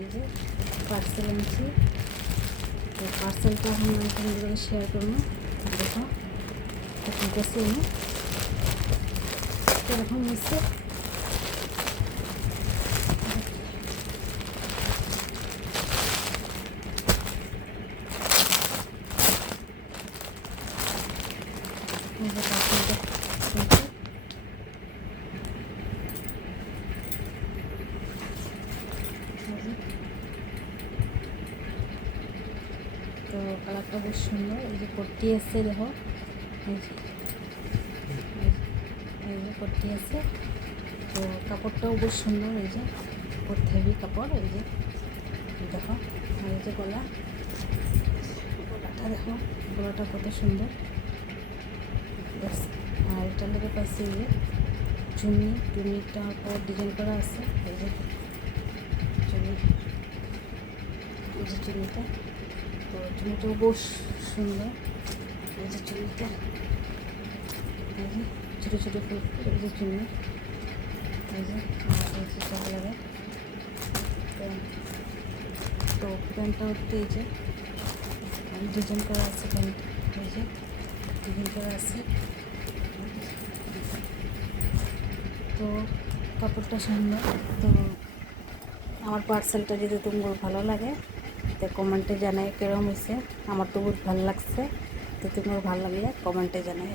এই যে পার্সেল আনছি, তো পার্সেলটা এখন তোমাদের শেয়ার করবো। দেখো ঠিক আছে, এরকম হচ্ছে। তো কালারটা বেশ সুন্দর। এই যে পট্টি আছে, দেখো এই যে পট্টি আছে। তো কাপড়টাও বেশ সুন্দর, এই যে বহুত হেভি কাপড়। এই যে দেখো, আর এই যে গলাটা দেখো, গলাটা কত সুন্দর। আর এটার লেগে পাইছি এই যে চুনিটা পর ডিজাইন করা আছে। এই যে চুনিটা, তো চুনিটাও বেশ সুন্দর। এই যে চুনিটা, এই যে ছোটো ছোটো ফুল, এই যে চুনি, এই যে চাল লাগে। তো প্যান্টটা হচ্ছে এই যে ডিজাইন করা আছে, প্যান্ট এই যে ডিজাইন করা আছে। তো কাপড়টা সুন্দর। তো আমার পার্সেলটা যদি তোমার ভালো লাগে তো কমেন্টে জানাই কেরম হয়েছে। আমার তো বহুত ভালো লাগছে, তো তোমার ভালো লাগলে কমেন্টে জানাই।